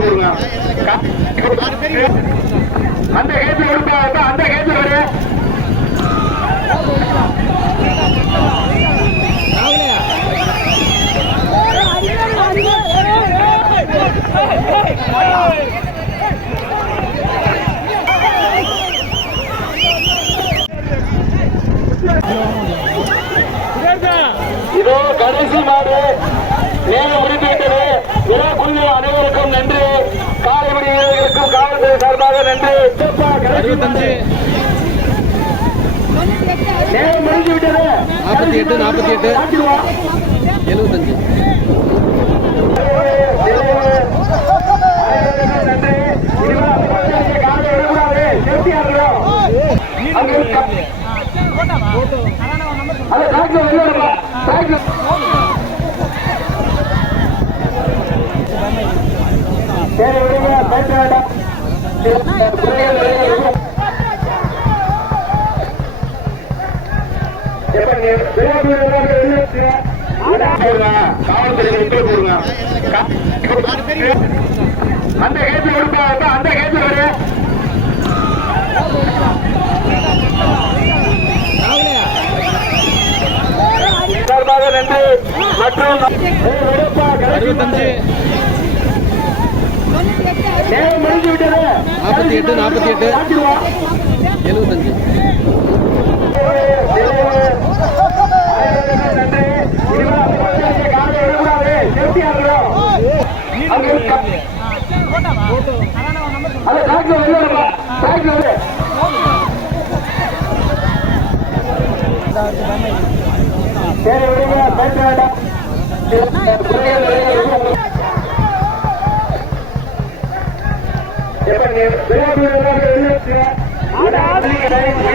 போடுங்க அந்த கேஜி கொடுப்பாங்க அந்த கேஜி வரு மாடு நேரம் முடிந்துவிட்டது விழா குழு அனைவருக்கும் நன்றி. காலைமணி வீரர்களுக்கும் காவல்துறை சார்பாக நன்றி. நேரம் முடிந்து விட்டது நாற்பத்தி எட்டு, நாற்பத்தி எட்டு. எழுபத்தஞ்சு. காவல்துறை போடுங்க அந்த கேட்டு கொடுப்பாங்க அந்த கேட்டு வரு சார்பாக நன்றி மற்றும் அறுபத்தஞ்சு நாற்பத்தி எட்டு, நாற்பத்தி எட்டு. எழுபத்தஞ்சு அது வெளியே வெளியே. சரி விடுங்க பேச வேண்டாம் நீ விளையாட்டு